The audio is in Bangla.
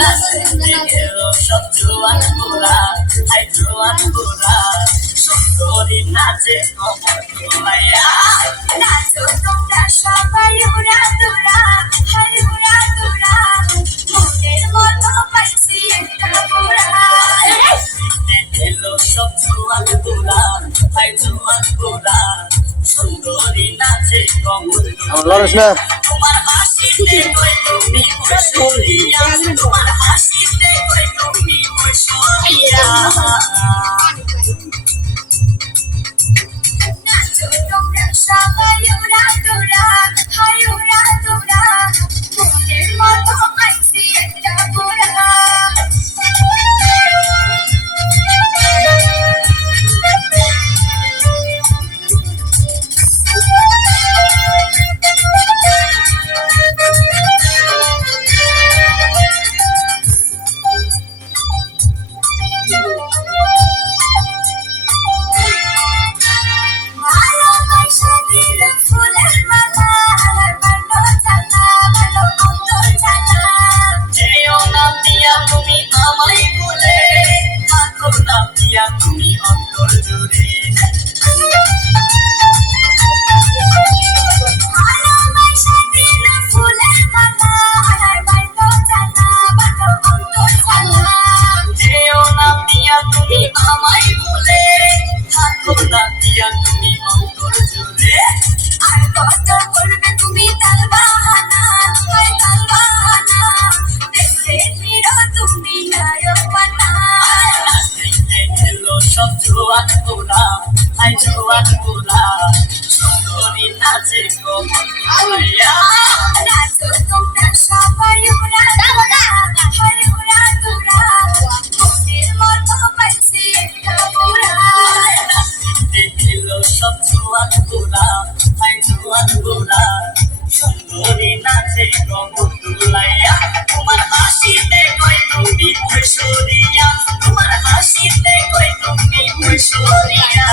নাচতে গেল সব জোয়ান গোরা, হাই জোয়ান গোরা, সুন্দরী নাচে কমর দোলাইয়া। নাচো তোমরা সবাই উড়া দুরা, হাই উড়া দুরা, মনের মতো পাইছি একটা গোরা। নাচতে গেল সব জোয়ান গোরা, হাই জোয়ান গোরা, সুন্দরী নাচে কমর দোলাইয়া। তোমার হাসিতে কই তুমি ঐশ্বরিয়া, তোমার হাসিতে কই তুমি ঐশ্বরিয়া। নাচো তোমরা সবাই উড়া দুরা, হাই উড়া দুরা, মনের মতো পাইছি একটা গোরা। ভালোবাসা দিল ফুলের মালা, আর ভালো জ্বালা, ভালো অন্তর জ্বালা। যেও না পিয়া তুমি আমায় ভুলে, থাকো না পিয়া তুমি অন্তর জুড়ে। ভালোবাসা দিল ফুলের মালা, আর ভালো জ্বালা, ভালো অন্তর জ্বালা। যেও না পিয়া তুমি আমায় ভুলে, থাকো না পিয়া তুমি অন্তর জুড়ে। আর কত করবে তুমি তাল বাহানা, হায় তাল বাহানা, দেখতে হিরো তুমি নায়ক বানা। নাচতে এলো সব জোয়ান গোরা, হাই জোয়ান গোরা, সুন্দরী নাচে কমর দোলাইয়া। নাচো তোমরা সবাই উড়া দুরা, হাই উড়া দুরা, মনের মতো পাইছি একটা গোরা। নাচতে এলো সব জোয়ান গোরা, হাই জোয়ান গোরা, সুন্দরী নাচে কমর দোলাইয়া। তোমার হাসিতে কই তুমি ঐশ্বরিয়া, তোমার হাসিতে কই তুমি ঐশ্বরিয়া।